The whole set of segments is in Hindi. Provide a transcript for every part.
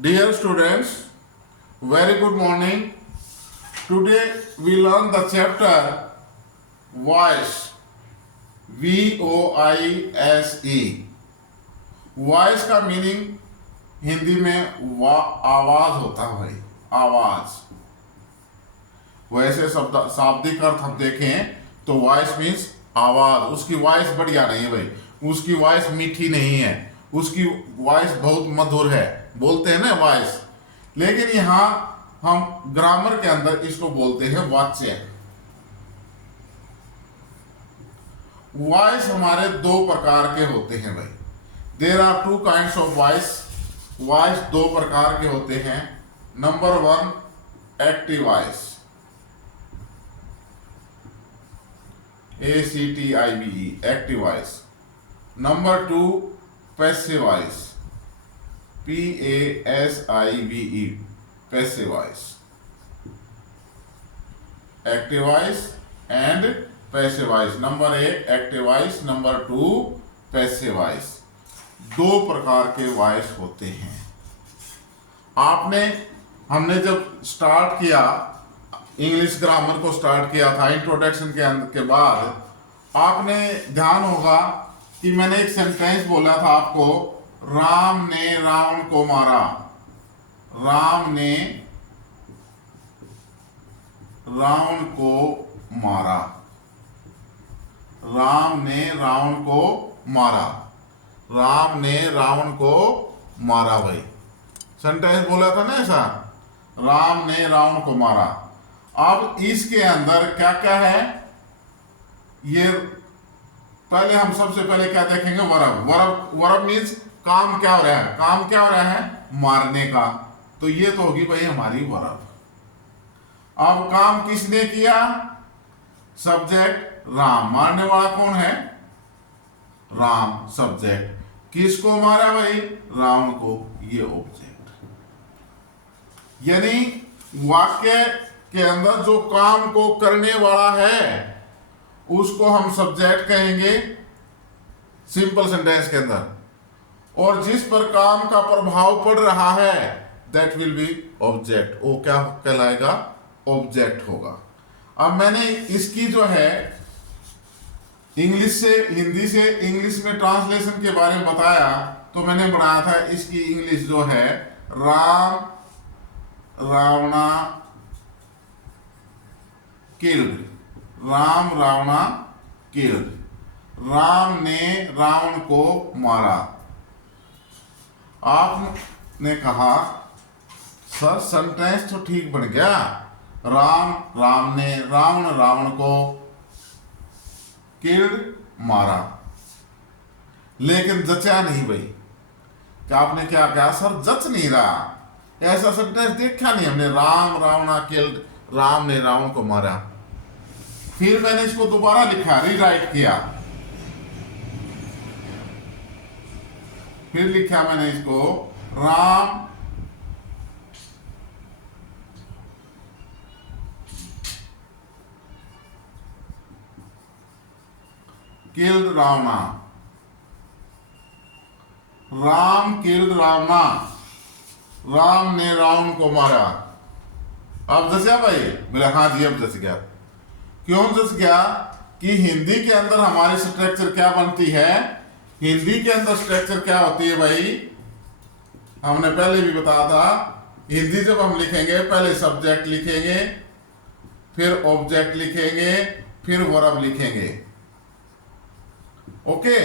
Dear students, very good morning. Today we learn the chapter voice. VOICE. Voice का मीनिंग हिंदी में आवाज होता है भाई, आवाज। वैसे शब्द शाब्दिक अर्थ हम देखें तो वॉइस मीन्स आवाज। उसकी वॉइस बढ़िया नहीं है भाई, उसकी वॉइस मीठी नहीं है, उसकी वॉइस बहुत मधुर है, बोलते हैं ना वॉइस। लेकिन यहां हम ग्रामर के अंदर इसको बोलते हैं वाच्य। वॉइस हमारे दो प्रकार के होते हैं भाई। There are two kinds of voice. Voice दो प्रकार के होते हैं। Number one, active voice, ACTIVE, active voice. Number two, passive voice, PASIVE, passive voice. Active voice and passive voice. Number एक active voice, number two passive voice. दो प्रकार के वॉइस होते हैं। हमने जब स्टार्ट किया इंग्लिश ग्रामर को स्टार्ट किया था, इंट्रोडक्शन के बाद आपने ध्यान होगा कि मैंने एक सेंटेंस बोला था आपको, राम ने रावण को मारा। राम ने रावण को मारा। राम ने रावण को मारा। राम ने रावण को मारा भाई, सेंटेंस बोला था ना ऐसा, राम ने रावण को मारा। अब इसके अंदर क्या क्या है, ये पहले हम सबसे पहले क्या देखेंगे, वर्ब। वर्ब मीन्स काम क्या हो रहा है, काम क्या हो रहा है, मारने का। तो ये तो होगी भाई हमारी वर्ब। अब काम किसने किया, सब्जेक्ट राम, मारने वाला कौन है, राम, सब्जेक्ट। किसको मारा भाई, रावण को, ये ऑब्जेक्ट। यानी वाक्य के अंदर जो काम को करने वाला है उसको हम सब्जेक्ट कहेंगे सिंपल सेंटेंस के अंदर, और जिस पर काम का प्रभाव पड़ रहा है दैट विल बी ऑब्जेक्ट। वो क्या कहलाएगा, ऑब्जेक्ट होगा। अब मैंने इसकी जो है इंग्लिश से हिंदी से इंग्लिश में ट्रांसलेशन के बारे में बताया, तो मैंने बनाया था इसकी इंग्लिश जो है, राम रावणा किल्ड। राम रावणा किल्ड। राम ने रावण को मारा। आपने कहा सर सेंटेंस तो ठीक बन गया, राम ने रावण को किल्ड, मारा, लेकिन जचा नहीं भाई। क्या आपने क्या कहा, सर जच नहीं रहा, ऐसा सेंटेंस देखा नहीं हमने, राम रावणा किल्ड, राम ने रावण को मारा। फिर मैंने इसको दोबारा लिखा, रीराइट किया, फिर लिखा मैंने इसको, राम किल्ड रावणा। राम किल्ड रावणा, राम ने रावण को मारा। अब जचा भाई, बोले हाँ जी अब जच गया। क्यों जच गया कि हिंदी के अंदर हमारी स्ट्रक्चर क्या बनती है, हिंदी के अंदर स्ट्रक्चर क्या होती है भाई, हमने पहले भी बताया था। हिंदी जब हम लिखेंगे पहले सब्जेक्ट लिखेंगे, फिर ऑब्जेक्ट लिखेंगे, फिर वर्ब लिखेंगे, ओके।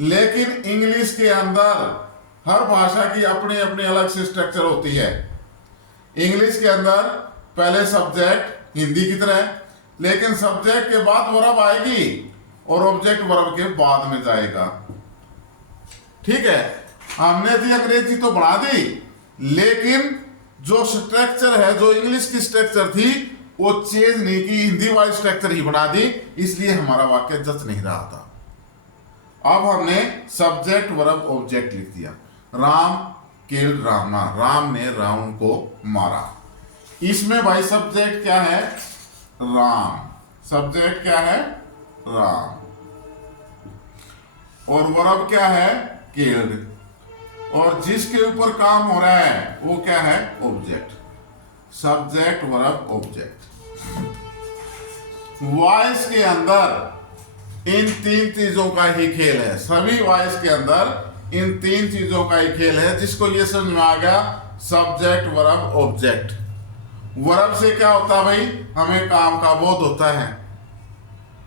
लेकिन इंग्लिश के अंदर हर भाषा की अपनी अपनी अलग से स्ट्रक्चर होती है। इंग्लिश के अंदर पहले सब्जेक्ट हिंदी की तरह, लेकिन सब्जेक्ट के बाद वर्ब आएगी और ऑब्जेक्ट वर्ब के बाद में जाएगा, ठीक है। हमने दी अंग्रेजी तो बढ़ा दी, लेकिन जो स्ट्रक्चर है, जो इंग्लिश की स्ट्रक्चर थी वो चेंज नहीं की, हिंदी वाली स्ट्रक्चर ही बना दी, इसलिए हमारा वाक्य जच नहीं रहा था। अब हमने सब्जेक्ट वर्ब ऑब्जेक्ट लिख दिया। राम किल्ड रावणा, राम ने रावण को मारा। इसमें भाई सब्जेक्ट क्या है, राम, सब्जेक्ट क्या है, राम, और वर्ब क्या है, किल्ड, और जिसके ऊपर काम हो रहा है वो क्या है? Object. Subject verb object. Voice के अंदर इन तीन चीजों का ही खेल है। सभी वॉइस के अंदर इन तीन चीजों का ही खेल है। जिसको ये समझ में आ गया, सब्जेक्ट वर्ब ऑब्जेक्ट। वर्ब से क्या होता है भाई? हमें काम का बोध होता है।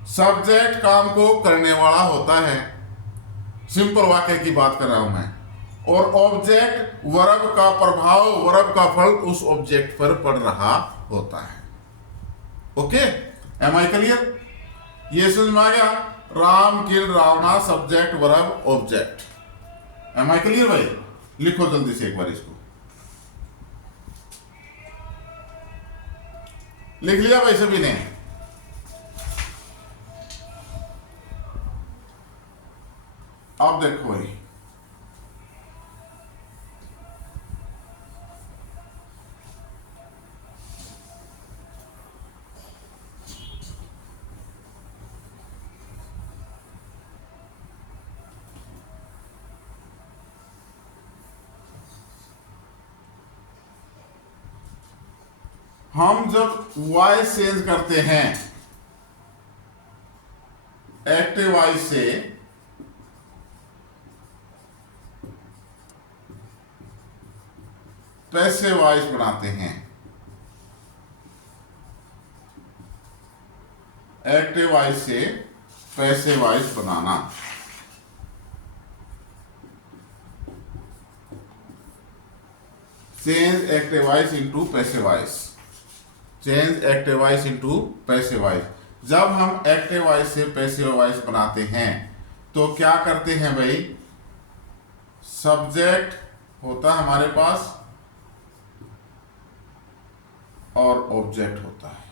सब्जेक्ट काम को करने वाला होता है। सिंपल वाक्य की बात कर रहा हूं मैं। और ऑब्जेक्ट वर्ब का प्रभाव, वर्ब का फल उस ऑब्जेक्ट पर पड़ रहा होता है। Okay, am I clear? ये समझ में आ गया? Ram kill Ravana, subject verb object. Am I clear भाई? लिखो जल्दी से एक बार इसको। लिख लिया भाई सभी ने? अब देखो भाई, हम जब वॉइस चेंज करते हैं एक्टिव वॉइस से पैसिव वॉइस बनाते हैं। एक्टिव वॉइस से पैसिव वॉइस बनाना। Change active voice into passive voice. Change active voice into passive voice. जब हम एक्टिव वॉइस से पैसिव वॉइस बनाते हैं तो क्या करते हैं भाई? सब्जेक्ट होता है हमारे पास और ऑब्जेक्ट होता है।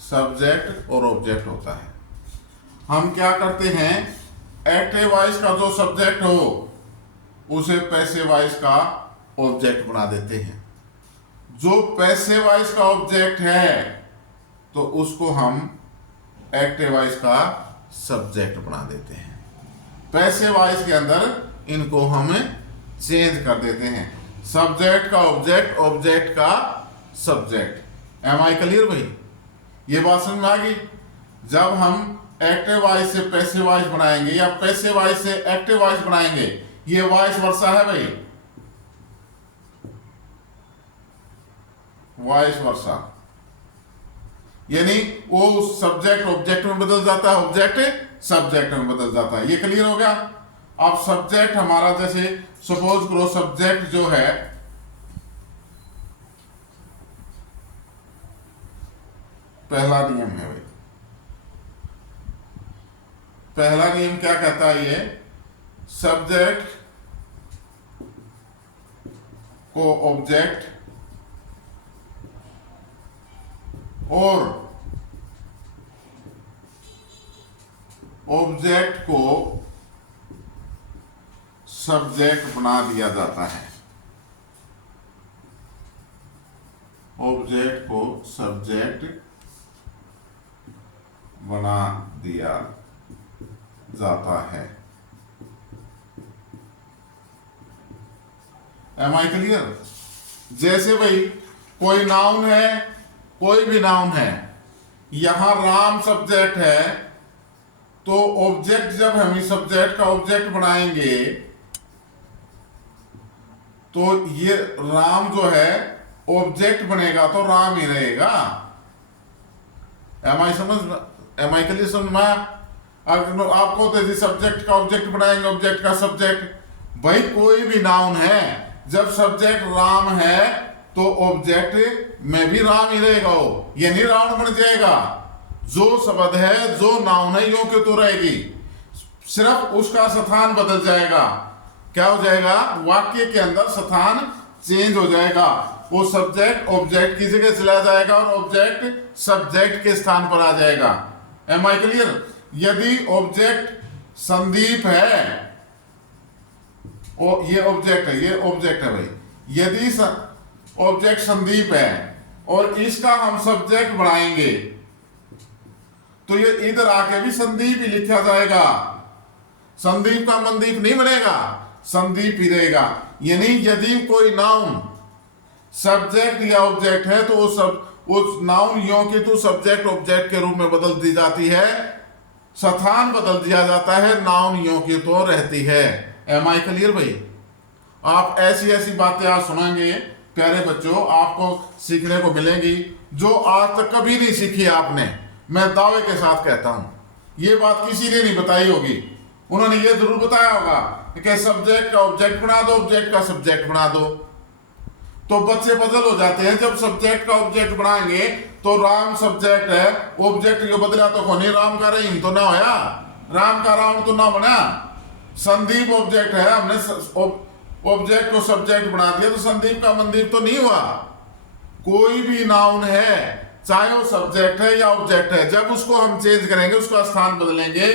सब्जेक्ट और ऑब्जेक्ट होता है। हम क्या करते हैं? एक्टिव वॉइस का जो सब्जेक्ट हो उसे पैसिव वॉइस का ऑब्जेक्ट बना देते हैं। जो पैसिव वॉइस का ऑब्जेक्ट है तो उसको हम एक्टिव वॉइस का सब्जेक्ट बना देते हैं। पैसिव वॉइस के अंदर इनको हम चेंज कर देते हैं। सब्जेक्ट का ऑब्जेक्ट, ऑब्जेक्ट का सब्जेक्ट। एम आई क्लियर भाई? ये बात समझ में आ गई? जब हम एक्टिव वॉइस से पैसिव वॉइस बनाएंगे या पैसिव वॉइस से एक्टिव वॉइस बनाएंगे, ये वॉइस वर्सा है भाई, वॉइस वर्सा। यानी वो सब्जेक्ट ऑब्जेक्ट में बदल जाता है, ऑब्जेक्ट सब्जेक्ट में बदल जाता है। ये क्लियर हो गया? अब सब्जेक्ट हमारा, जैसे सपोज करो सब्जेक्ट जो है पहला नियम है भाई। पहला नियम क्या कहता है? ये सब्जेक्ट को ऑब्जेक्ट और ऑब्जेक्ट को सब्जेक्ट बना दिया जाता है। ऑब्जेक्ट को सब्जेक्ट बना दिया जाता है। Am I clear? जैसे भाई कोई नाउन है, कोई भी नाउन है, यहां राम सब्जेक्ट है, तो ऑब्जेक्ट जब हम सब्जेक्ट का ऑब्जेक्ट बनाएंगे तो ये राम जो है ऑब्जेक्ट बनेगा तो राम ही रहेगा। एम आई समझ? Am I clear? समझ में? अगर आपको तो सब्जेक्ट का ऑब्जेक्ट बनाएंगे, ऑब्जेक्ट का सब्जेक्ट। भाई कोई भी नाउन है, जब सब्जेक्ट राम है तो ऑब्जेक्ट में भी राम ही रहेगा। वो ये नहीं रावण बन जाएगा। जो शब्द है, जो नाउन है, यो क्यों तो रहेगी, सिर्फ उसका स्थान बदल जाएगा। क्या हो जाएगा? वाक्य के अंदर स्थान चेंज हो जाएगा। वो सब्जेक्ट ऑब्जेक्ट की जगह चला जाएगा और ऑब्जेक्ट सब्जेक्ट के स्थान पर आ जाएगा। Am I clear? यदि ऑब्जेक्ट संदीप है, ओ ये ऑब्जेक्ट है, ये ऑब्जेक्ट है भाई। यदि ऑब्जेक्ट संदीप है और इसका हम सब्जेक्ट बनाएंगे तो ये इधर आके भी संदीप ही लिखा जाएगा। संदीप का मनदीप नहीं बनेगा, संदीप ही रहेगा। यानी यदि कोई नाउन सब्जेक्ट या ऑब्जेक्ट है तो उस नाउन यों की तो सब्जेक्ट ऑब्जेक्ट के रूप में बदल दी जाती है, स्थान बदल दिया जाता है, नाउन यों की तो रहती है। एम आई क्लियर भाई? आप ऐसी ऐसी बातें आज सुनाएंगे प्यारे बच्चों, आपको सीखने को मिलेंगी जो आज तक कभी नहीं सीखी आपने। मैं दावे के साथ कहता हूं, ये बात किसी ने नहीं बताई होगी। उन्होंने ये जरूर बताया होगा कि सब्जेक्ट का ऑब्जेक्ट बना दो, ऑब्जेक्ट का सब्जेक्ट बना दो, तो बच्चे बदल हो जाते हैं। जब सब्जेक्ट का ऑब्जेक्ट बनाएंगे तो राम सब्जेक्ट है, ऑब्जेक्ट जो बदला तो कोनी, राम का रहीम तो ना होया, राम का राम तो ना बना। संदीप ऑब्जेक्ट है, हमने ऑब्जेक्ट को सब्जेक्ट बना दिया तो संदीप का मनदीप तो नहीं हुआ। कोई भी नाउन है चाहे वो सब्जेक्ट है या ऑब्जेक्ट है, जब उसको हम चेंज करेंगे, उसका स्थान बदलेंगे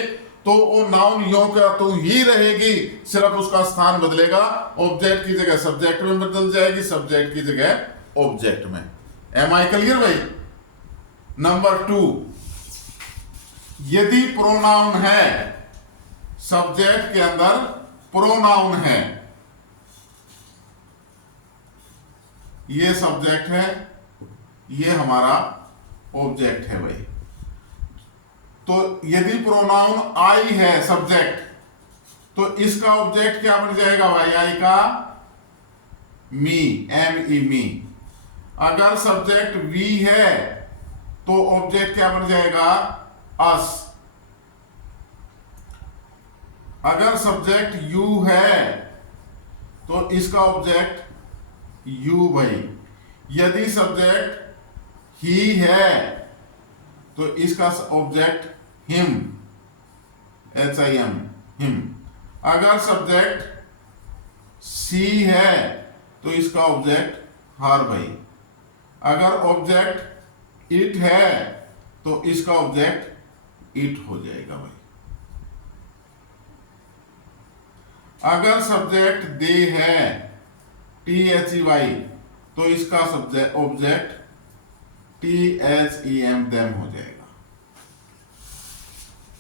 तो वो नाउन यों का तो ही रहेगी, सिर्फ उसका स्थान बदलेगा। ऑब्जेक्ट की जगह सब्जेक्ट में बदल जाएगी, सब्जेक्ट की जगह ऑब्जेक्ट में। एम आई क्लियर भाई? नंबर 2, यदि प्रोनाउन है, सब्जेक्ट के अंदर प्रोनाउन है, ये सब्जेक्ट है, ये हमारा ऑब्जेक्ट है भाई। तो यदि प्रोनाउन आई है सब्जेक्ट, तो इसका ऑब्जेक्ट क्या बन जाएगा भाई? आई का मी, एम ई मी। अगर सब्जेक्ट वी है तो ऑब्जेक्ट क्या बन जाएगा? अस। अगर सब्जेक्ट यू है तो इसका ऑब्जेक्ट यू भाई। यदि सब्जेक्ट ही है तो इसका object him, H I am, him. अगर सब्जेक्ट सी है तो इसका ऑब्जेक्ट हर भाई। अगर ऑब्जेक्ट इट है तो इसका ऑब्जेक्ट इट हो जाएगा भाई। अगर सब्जेक्ट दे है, टी एच ई वाई, तो इसका subject object T H E M, them हो जाएगा।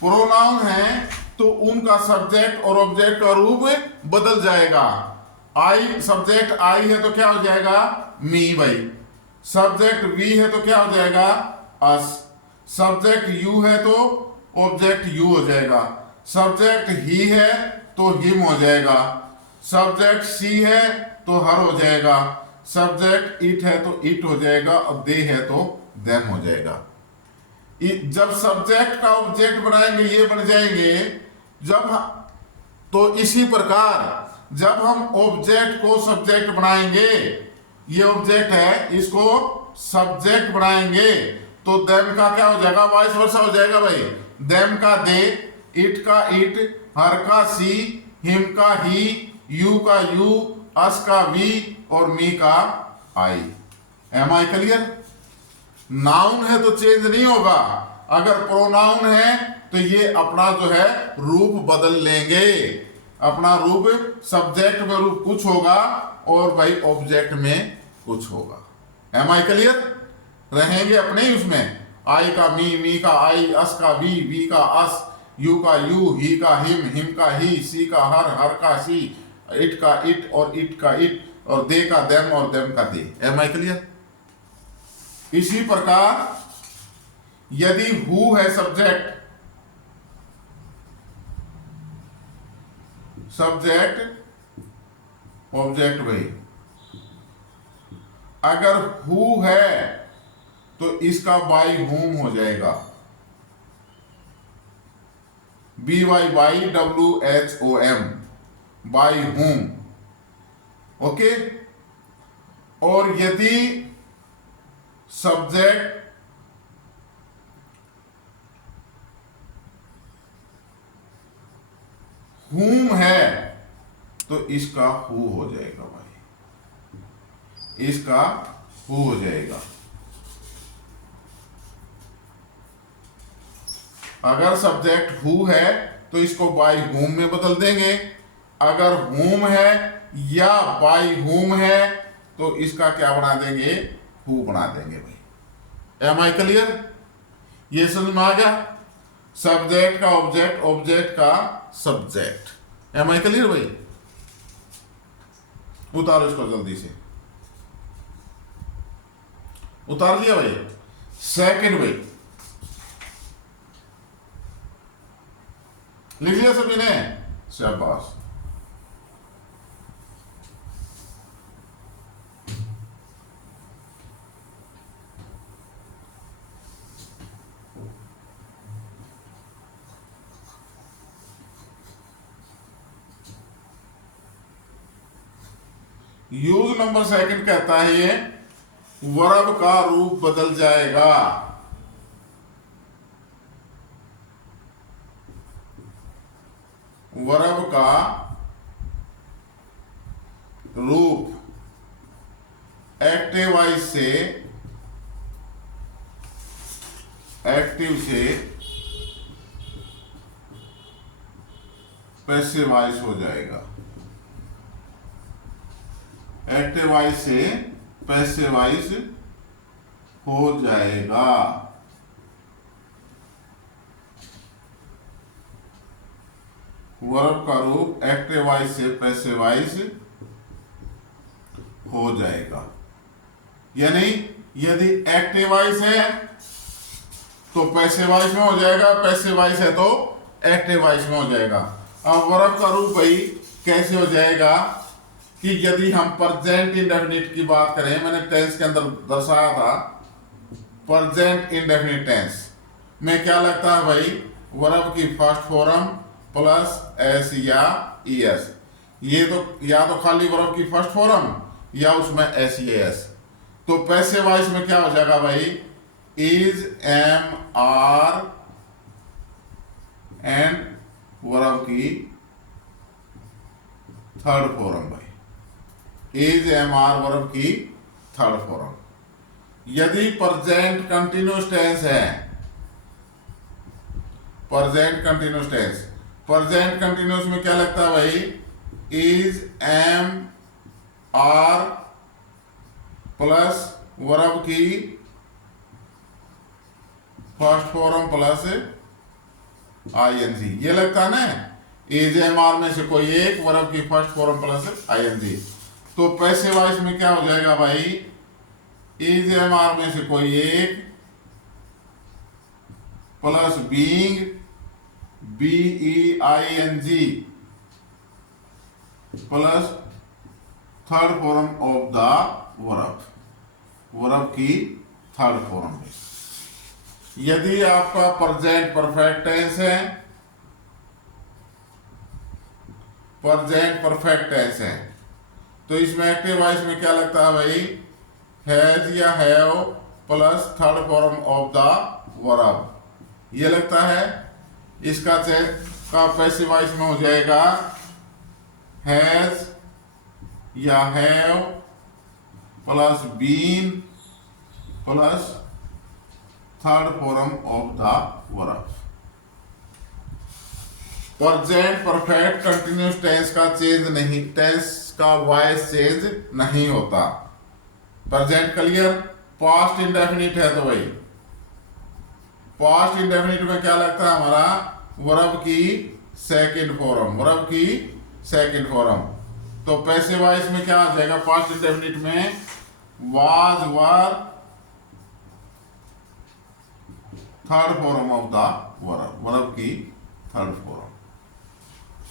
प्रोनाउन है तो उनका सब्जेक्ट और ऑब्जेक्ट का रूप बदल जाएगा। आई, सब्जेक्ट आई है तो क्या हो जाएगा? मी भाई। सब्जेक्ट वी है तो क्या हो जाएगा? अस। सब्जेक्ट यू है तो ऑब्जेक्ट यू हो जाएगा। सब्जेक्ट ही है तो हिम हो जाएगा। सब्जेक्ट सी है तो हर हो जाएगा। सब्जेक्ट इट है तो इट हो जाएगा, और दे है तो देम हो जाएगा। जब सब्जेक्ट का ऑब्जेक्ट बनाएंगे ये बन जाएंगे। तो इसी प्रकार जब हम ऑब्जेक्ट को सब्जेक्ट बनाएंगे, ये ऑब्जेक्ट है, इसको सब्जेक्ट बनाएंगे तो देम का क्या हो जाएगा? वाइस वर्सा हो जाएगा भाई। देम का दे, इट का इट, हर का सी, हिम का ही, यू का यू, अस का वी और मी का I. Am I clear? Noun है तो चेंज नहीं होगा, अगर प्रोनाउन है तो ये अपना जो है रूप बदल लेंगे। अपना रूप सब्जेक्ट में रूप कुछ होगा और भाई ऑब्जेक्ट में कुछ होगा। Am I clear? रहेंगे अपने ही उसमें। आई का मी, मी का आई, अस का वी का अस, यू का यू, ही का हिम का ही, सी का हर का सी, इट का इट और इट का इट, और दे का देम और देम का दे। M I clear? इसी प्रकार यदि हु है सब्जेक्ट, ऑब्जेक्ट भाई। अगर हु है तो इसका बाई हुम हो जाएगा, B Y by W H O M, by whom. Okay. और यदि सब्जेक्ट हुम है तो इसका हु हो जाएगा भाई, इसका हु हो जाएगा। अगर सब्जेक्ट हु है तो इसको बाई हुम में बदल देंगे। अगर हुम है या बाई हुम है तो इसका क्या बना देंगे? हु बना देंगे भाई। Am I clear? ये समझ में आ गया? सब्जेक्ट का ऑब्जेक्ट, ऑब्जेक्ट का सब्जेक्ट। एम आई क्लियर भाई? उतारो इसको जल्दी से, उतार दिया भाई। सेकंड भाई लिख लिया सभी ने? शाबाश। यूज नंबर सेकंड कहता है ये वर्ब का रूप बदल जाएगा। वर्ब का रूप एक्टिव वॉइस से पैसिव वॉइस हो जाएगा। एक्टिव वॉइस से पैसिव वॉइस हो जाएगा। वर्ब का रूप एक्टिव वॉइस से पैसिव वॉइस हो जाएगा। यानी यदि एक्टिव वॉइस है तो पैसिव वॉइस में हो जाएगा, पैसिव वॉइस है तो एक्टिव वॉइस में हो जाएगा। अब वर्ब का रूप भाई कैसे हो जाएगा कि यदि हम प्रेजेंट इंडेफिनिट की बात करें, मैंने टेंस के अंदर दर्शाया था, प्रेजेंट इंडेफिनिट टेंस में क्या लगता है भाई? वर्ब की फर्स्ट फॉर्म प्लस एस या ई एस। ये तो या तो खाली वर्ब की फर्स्ट फॉर्म या उसमें एस ई एस। तो पैसिव वॉइस में क्या हो जाएगा भाई? Is, am, are and verb की थर्ड फॉर्म भाई, इज, एम, आर वर्ब की थर्ड फॉर्म। यदि प्रेजेंट कंटिन्यूअस टेंस है, present continuous tense, present continuous में क्या लगता है भाई? Is, am, are plus verb की फर्स्ट फॉर्म प्लस आईएनजी। ये लगता है ना, इज, एम, आर में से कोई एक, वर्ब की फर्स्ट फॉर्म प्लस आईएनजी। तो पैसिव वॉइस में क्या हो जाएगा भाई? इज, एम, आर में से कोई एक plus being, BEING plus third form of the verb, verb की थर्ड फॉर्म है। यदि आपका प्रेजेंट परफेक्ट टेंस है, प्रेजेंट परफेक्ट टेंस है, तो इसमें एक्टिव वॉइस में क्या लगता है भाई? हैज या have plus third form of the verb, ये लगता है। इसका का पैसिव वॉइस में हो जाएगा हैज या have plus been plus third form of the verb. Present perfect continuous tense का चेंज नहीं, टेंस का वॉइस चेंज नहीं होता। Present clear? पास्ट इंडेफिनिट है तो भाई पास्ट इंडेफिनिट में क्या लगता है हमारा? वर्ब की सेकंड फॉर्म, वर्ब की सेकंड फॉर्म। तो पैसिव वॉइस में क्या आ जाएगा? पास्ट इंडेफिनिट में was, were, third form of the verb, verb की थर्ड फॉर्म।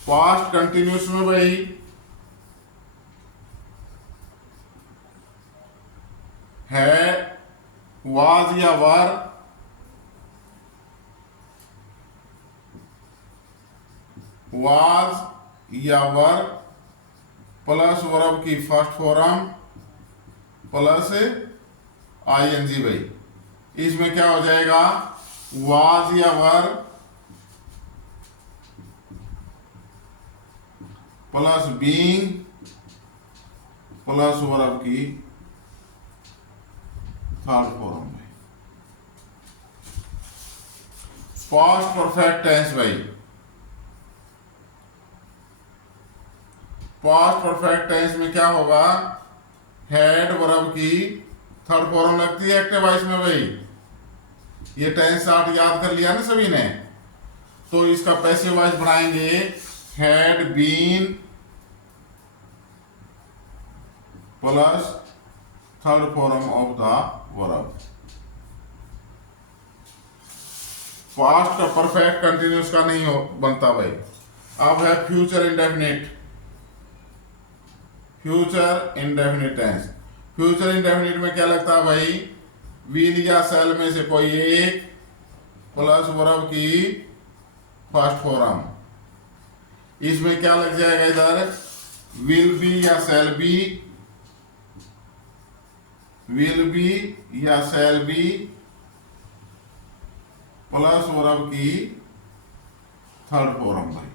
पास्ट कंटिन्यूअस में भाई है वाज या वर वाज या वर प्लस वर्ब की फर्स्ट फॉर्म प्लस आईएनजी भाई। इसमें क्या हो जाएगा? वाज या वर प्लस बीइंग प्लस वर्ब की थर्ड फॉर्म में। पास्ट परफेक्ट टेंस भाई, पास्ट परफेक्ट टेंस में क्या होगा? हेड वर्ब की थर्ड फॉर्म लगती है एक्टिव वॉइस में भाई। ये टेंस 8 याद कर लिया ना सभी ने? तो इसका पैसिव वॉइस बनाएंगे had been plus third form of the verb. Past का परफेक्ट कंटिन्यूस का नहीं हो बनता भाई। अब है future indefinite. Future indefinite tense. Future indefinite में क्या लगता है भाई, विल या सेल में से कोई एक प्लस वर्ब की फर्स्ट फॉर्म। इसमें क्या लग जाएगा, इधर विल बी या सेल बी, विल बी या सेल बी प्लस वर्ब की थर्ड फॉर्म भाई।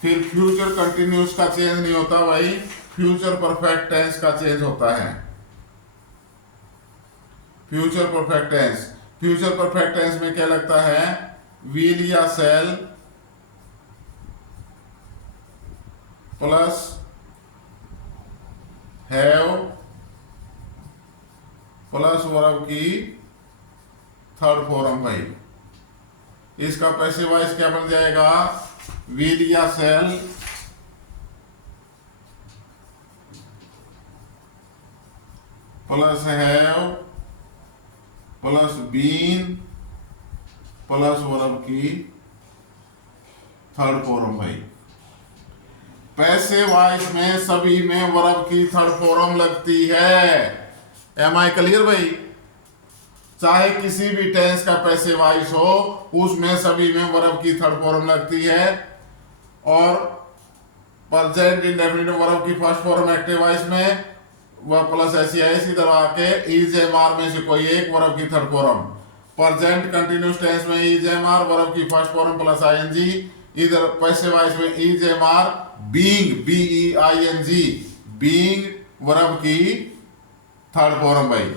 फिर फ्यूचर कंटिन्यूस का चेंज नहीं होता भाई, फ्यूचर परफेक्ट टेंस का चेंज होता है। Future perfect tense. Future perfect tense में क्या लगता है, विल या shall plus have plus verb की थर्ड फॉर्म भाई। इसका पैसिव वॉइस क्या बन जाएगा, विल या shall plus have plus been plus verb की थर्ड फॉर्म भाई। पैसिव वॉइस में सभी में वर्ब की थर्ड फॉर्म लगती है। एम आई क्लियर भाई। चाहे किसी भी टेंस का पैसिव वॉइस हो, उसमें सभी में वर्ब की थर्ड फॉर्म लगती है। और प्रेजेंट इंडेफिनिट वर्ब की फर्स्ट फॉर्म एक्टिव वॉइस में वह प्लस ऐसी ऐसी दबा के इज एम आर में से कोई एक वर्ब की third form. Present continuous tense में इज एम आर वर्ब की फर्स्ट फॉर्म प्लस आईएनजी। इधर पैसिव वॉइस में is am are being B E I N G, being verb की थर्ड फॉर्म भाई।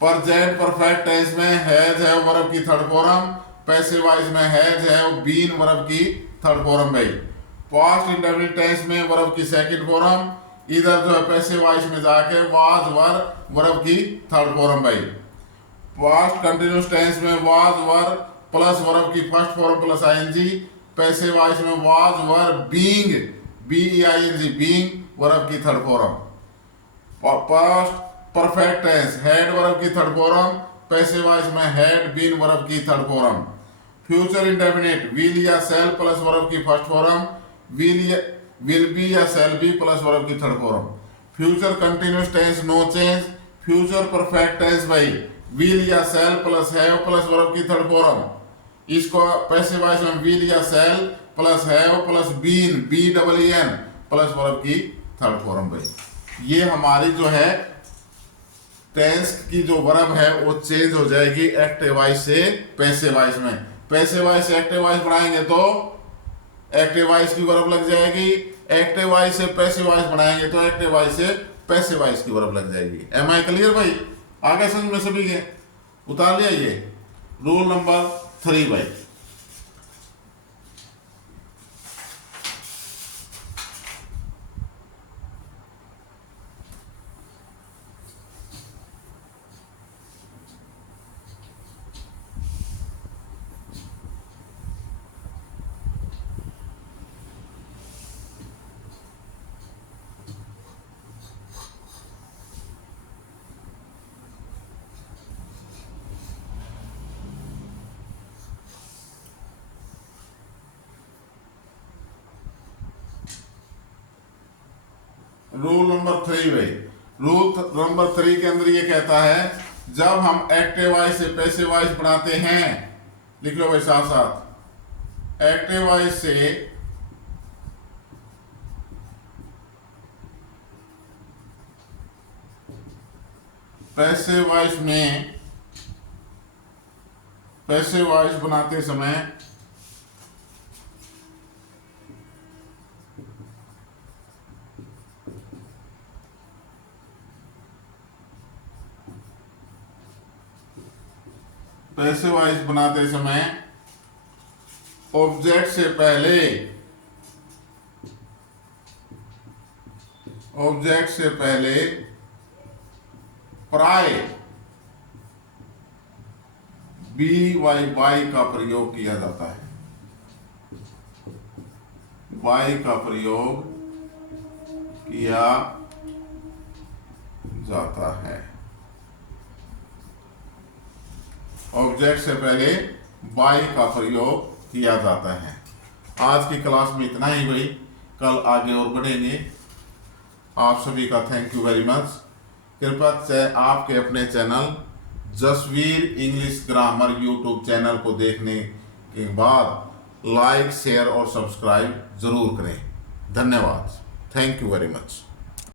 प्रेजेंट परफेक्ट टेंस में हैज है वर्ब की थर्ड फॉर्म, पैसिव वॉइस में हैज है बीन वर्ब की थर्ड फॉर्म भाई। पास्ट इंडेफिनिट टेंस में वर्ब की सेकंड फॉर्म, इधर जो है पैसिव वॉइस में जाके वाज वर वर्ब की थर्ड फॉर्म भाई। पास्ट कंटिन्यूस टेंस में वाज वर प्लस वर्ब की first form plus ING, passive voice में was were being B E I N G, being verb की third form. Past perfect tense had verb की थर्ड फॉर्म, पैसिव वॉइस में हैड बीन वर्ब की third form. Future indefinite will या सेल प्लस वर्ब की फर्स्ट फॉर्म, विल बी या सेल बी प्लस वर्ब की third form. Future continuous tense no change. Future perfect tense भाई विल या shall plus have plus verb की थर्ड फॉर्म। इसको पैसिव वॉइस में विल या shall plus have plus been B double E N plus verb की थर्ड फॉर्म भाई। ये हमारी जो है टेंस की जो वर्ब है वो चेंज हो जाएगी एक्टिव वॉइस से पैसिव वॉइस में। पैसिव वॉइस से एक्टिव वॉइस बनाएंगे तो एक्टिव वॉइस की वर्ब लग जाएगी, एक्टिव वॉइस से पैसिव वॉइस बनाएंगे तो एक्टिव वॉइस से पैसिव वॉइस की वर्ब लग जाएगी। एम आई क्लियर भाई। आगे समझ में सभी के उतार लिया। ये रूल नंबर 3 भाई। रूल नंबर 3 भाई। रूल नंबर 3 के अंदर ये कहता है जब हम एक्टिव वॉइस से पैसिव वॉइस बनाते हैं, लिख लो भाई साथ साथ, एक्टिव वॉइस से पैसिव वॉइस में पैसिव वॉइस बनाते समय पैसिव वॉइस बनाते समय ऑब्जेक्ट से पहले प्राय बी वाई, बाई का प्रयोग किया जाता है, बाई का प्रयोग किया जाता है। ऑब्जेक्ट से पहले बाई का प्रयोग किया जाता है। आज की क्लास में इतना ही भाई, कल आगे और बढ़ेंगे। आप सभी का थैंक यू वेरी मच। कृपया से आपके अपने channel Jasveer English grammar YouTube channel को देखने के बाद लाइक, शेयर और सब्सक्राइब जरूर करें। धन्यवाद। Thank you very much.